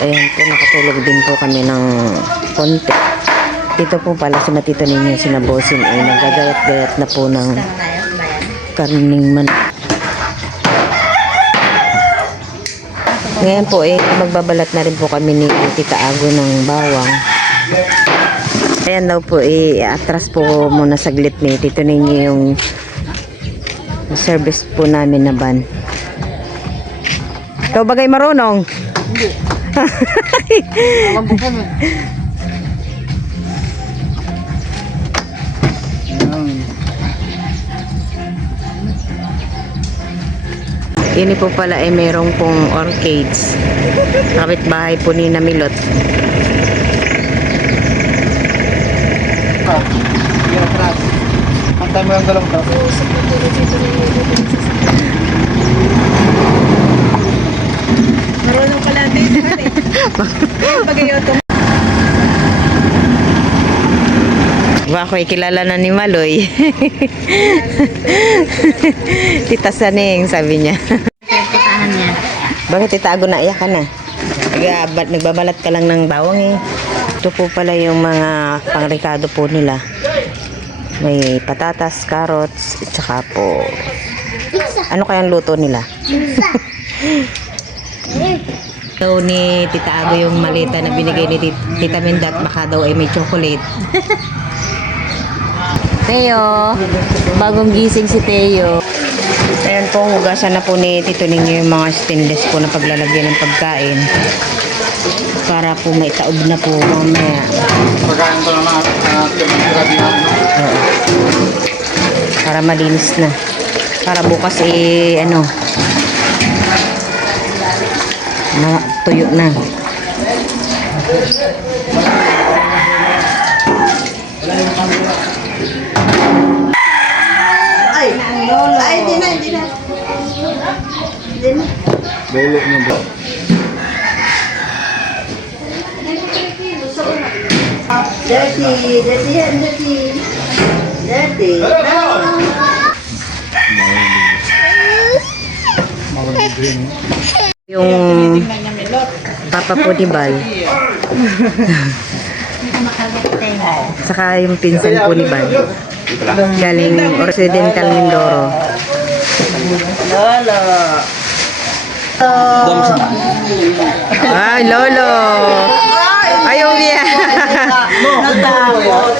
Ayan po, nakatulog din po kami ng konti. Dito po pala si Matito ninyo, sinabosin ay nagagayat-gayat na po ng karning manok. Ngayon po eh, magbabalat na rin po kami ni Tita Ago ng bawang. Ayan daw po eh, atras po muna saglit ni Tito ninyo yung service po namin na van. Ikaw bagay marunong? Ini po pala ay merong pong orchids. Kapit bahay po ni Namilot. Yung atras. Antay mo yung dalawang to. Marunong. Pag-iyoto Ba, ako'y kilala na ni Maloy. Tita Saneng, sabi niya. Bakit itago na iyak ka na? Nagbabalat, nagbabalat ka lang ng bawang eh. Ito po pala yung mga pangrikado po nila. May patatas, carrots, at saka po... Ano kayang luto nila? daw ni Tita Ago yung malita na binigay ni Tit- Tita Mindat baka daw ay may chocolate. Teo, bagong gising si Teo. Ayan po, hugasan na po ni Tito ninyo yung mga stainless po na paglalagyan ng pagkain. Para po may taob na po mamaya. Pagkain to naman. Oo. Para malinis na. Para bukas eh, ano, na, tuyo na. Lolo niyo ba? Dirty, dirty yan, dirty. Dirty. Yung papa po ni Bal. Saka yung pinsan po ni Bal. Galing Occidental Mindoro. Lolo. Ay, Lolo! Ayaw niya! Natakot.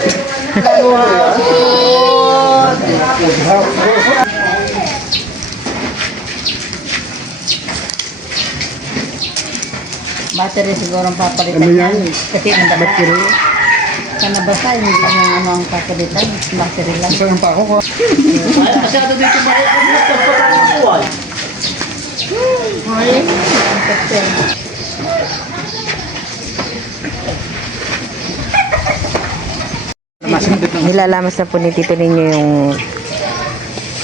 Battery siguro ang papalitan Ano yan. Kasi ang battery. Sana basta hindi na ano ang papalitan. Battery lang. Ito yung pa ako ko. Masyado dito ba? Masin dito. Nilalamas na po ni Tito ninyo yung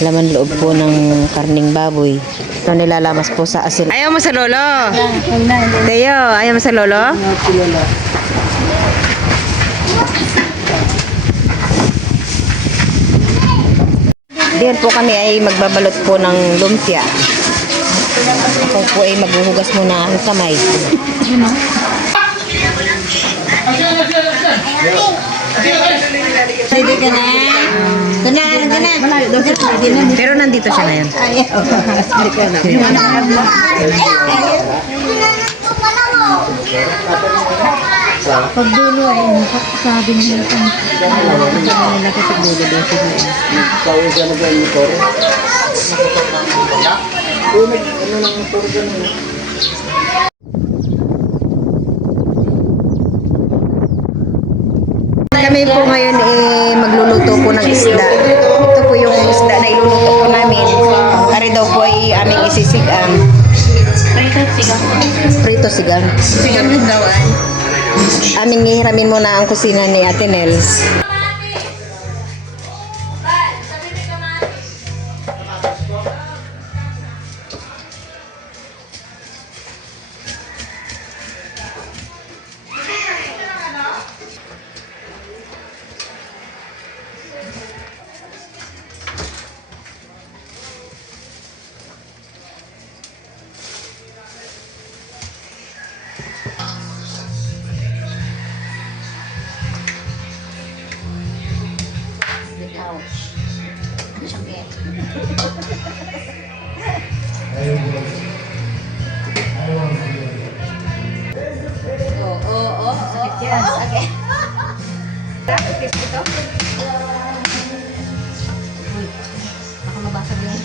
laman loob po ng karning baboy. Ito nilalamas po sa asin. Ayaw mo sa lolo? Teo, ayaw mo sa lolo? Diyan po kami ay magbabalot po ng lumpia. Ako po ay maghuhugas muna ang kamay. Ready ka na? Ito na, ito na. Na. Pero nandito siya ngayon. Ayaw. Ka na. Pag dulo ay sabi niya ito. Nila kasi dulo daw siya. Kami po ngayon eh magluluto po ng isda. Ito po yung isda na iluluto po namin. Kari daw po ay aming isisigang. Prito sigang. Prito sigang. Sigang daw ay. Aming hihiramin muna ang kusina ni Wow. Ano siyang get? Oo, oo, oo. Sakit yan. Mabasag yan.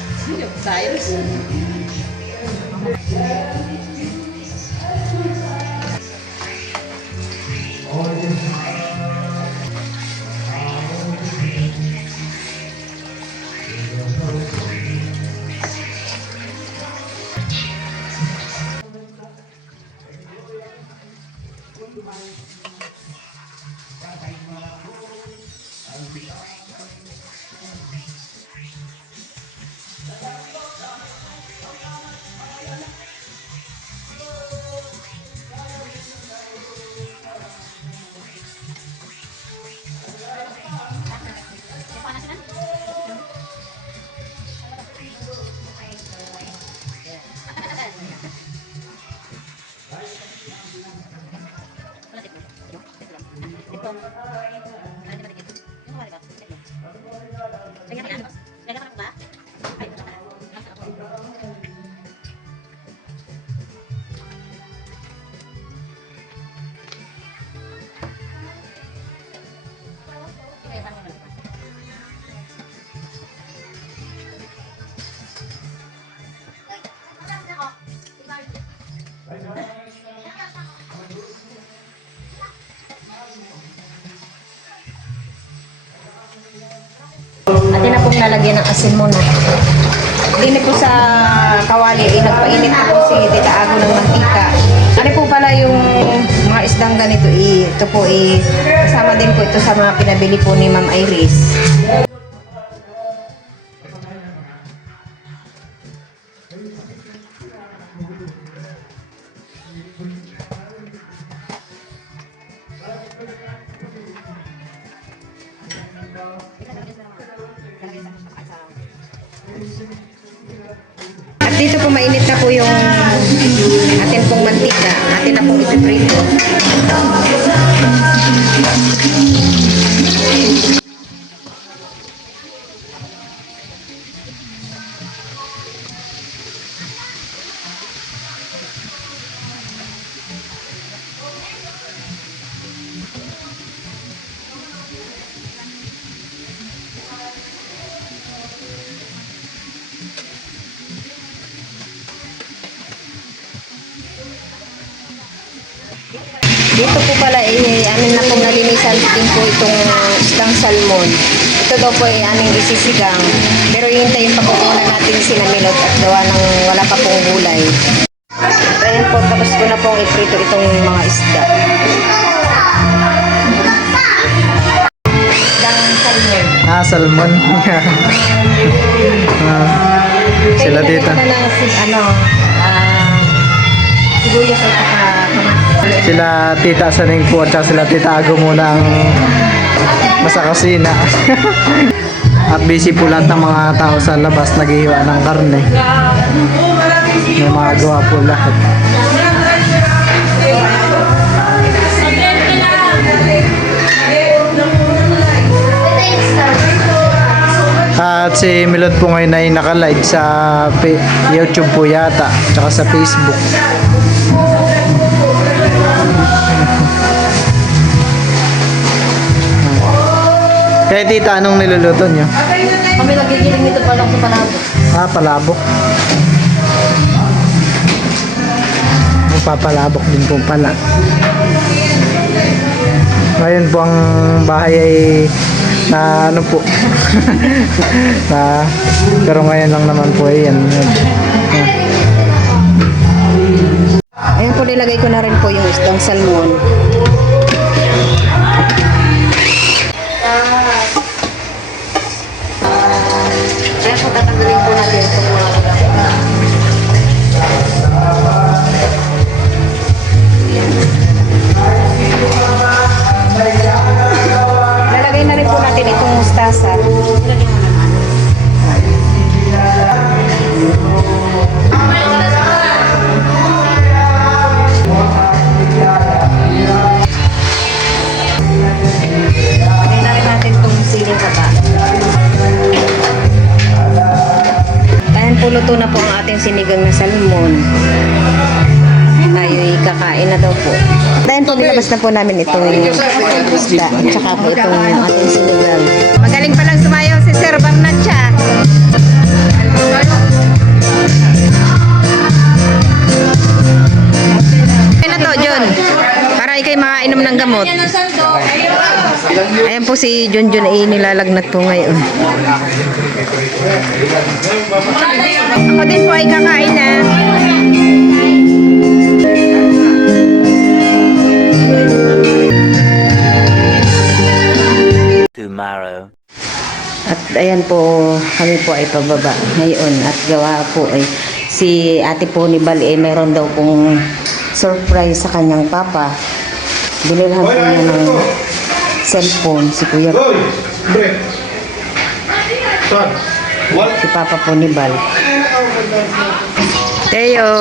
Pong lalagyan ng asin muna. Dini po sa kawali, eh, nagpainit na po si Tita Ago ng mantika. Ano po pala yung mga isdang ganito, ito po eh, kasama din po ito sa mga pinabili po ni Ma'am Iris. Atin pong mantika. Atin na pong ipiprito. Dito po pala eh, anin na pong nalinisan din po itong isdang salmon. Ito daw po ay aning isisigang. Pero hintayin pa po muna natin sinamilot at gawa ng wala pa pong gulay. Ayan po, tapos ko na pong iprito itong mga isda. Ah, salmon. ah, sila dito. ano, ah, sibuyas at saka. Sila tita Saning po at sila tita Ago muna ang nasa kusina. at busy po lahat ng mga tao sa labas naghihiwa ng karne. May mga gawa po lahat. At si Milot po ngayon ay naka-live sa YouTube po yata, tsaka sa Facebook. Kaya tita, anong niluluto nyo? Kami nagigiling nito pa lang sa palabo. Ah, palabok. Magpapalabok din po pala. Ngayon po ang bahay ay na ano po na pero ngayon lang naman po ay yan Ayan po, nilagay ko na rin po yung isdang salmon. Tatanggalin po natin po. Dahil po nilabas na po namin itong isda at saka po itong ating sinigang. Magaling palang sumayaw si Sir Barnacha. Kaya na to, John. Para ikay makainom ng gamot. Ayan po si John John ay eh, nilalagnat po ngayon. Ako din po ay kakain na. Ayan po, kami po ay pababa ngayon. At gawa po ay si ate po ni Bali ay meron daw pong surprise sa kanyang papa. Binilhan po niya ng cellphone si Kuya. Si papa po ni Bal. Teo!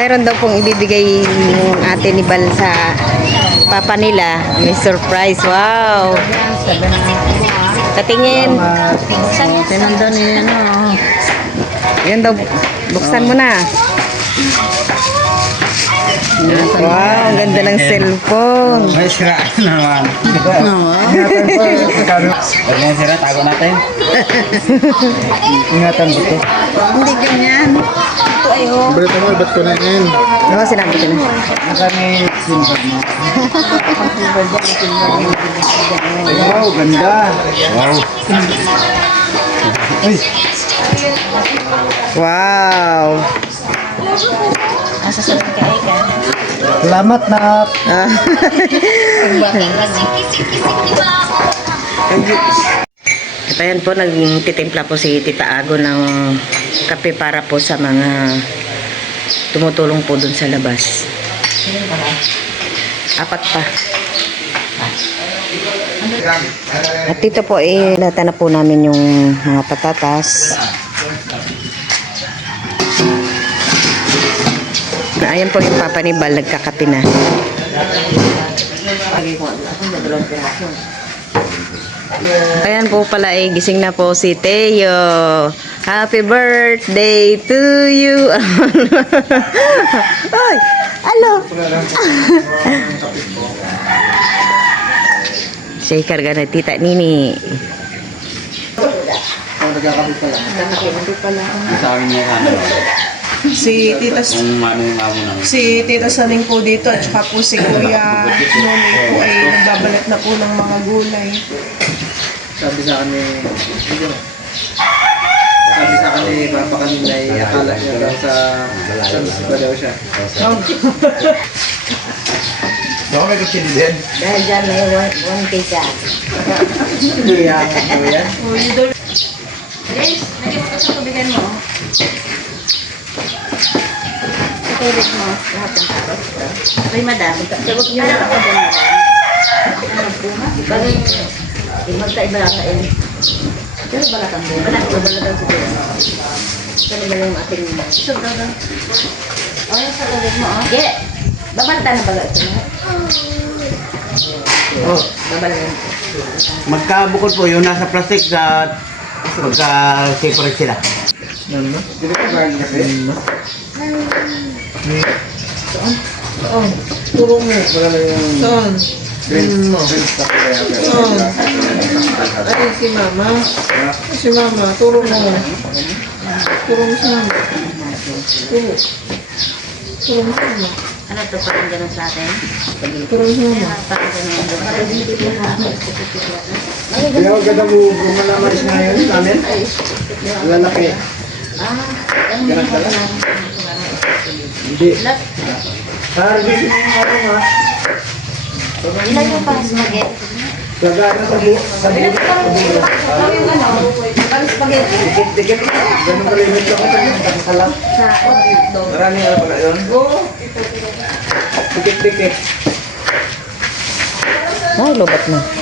Meron daw pong ibibigay yung ate ni Bal sa papa nila. May surprise. Wow! Tatingin. Sinando ni ano. Yan daw. Buksan mo na. Wow, ang ganda ng cellphone. May siraan naman. Huwag na sira, tago natin. Ingatan mo to. Hindi ganyan. Ito ay oh. Berito mo, ba't ko na yun? Oo, sinabi ko na. Nakani simba mo. Wow, ganda. Wow. Wow. Asa sa ka ay ka. salamat na. Ah. At ayan po, nagtitimpla po si Tita Ago ng kape para po sa mga tumutulong po dun sa labas. Apat pa. At dito po eh, lata na po namin yung mga patatas. Na ayan po yung papa ni Bal, nagkakape na. Ayan po pala eh, gising na po si Teo. Happy birthday to you. Ay, alo. Shaker ka na, tita Nini. Sa akin ano. Si Tita Yung ano yung amo namin. si Tita Saning po dito at saka po si Kuya Noni po ay nagbabalat na po ng mga gulay. Sabi sa akin ni... Sabi sa akin ni Papa kanina ay akala niya daw sa... San ba daw siya? Baka may kutsili din. Dahil dyan may one, one cake ka. Kuya, ano yan? Grace, lagyan mo ito sa tubigan mo. Itulit mo lahat ng tapos. Ay, madam. Sabot niyo na ako din, madam. Bagay, di magkaiba lang sa inyo. Pero balak ang buhay. Balak, balak ang siguro. Saan ba yung ating... Sobrang lang. O, yung sa ulit mo, oh. Yeah. Babalta na baga ito na. Oh, Babalta. Magkabukod po yung nasa plastic sa magka-separate sila. Ano no? Hindi ka ba kasi? Oh, Turo mo. Wala na yung... son. Green mo. Son. Ay, si Mama. Si Mama, turo mo. Turo mo si Mama. Turo. Turo mo si Mama. Ano to, parang ganun sa atin? Turo mo si Mama. Parang ganun doon. Kaya huwag ka na mo gumalaman siya ngayon amin. Lalaki. Ah, ano mo pa lang? Hindi. Lap, Harvest mo yung ano nga. ilan yung pa spaghetti? Gagana sa buo. Sa buo. Dikit-dikit. Ganun kalimit ako sa inyo. Kalam. Sa hotdog. Marami nga pala yun. Oo. Dikit-dikit. Ay, lobat na.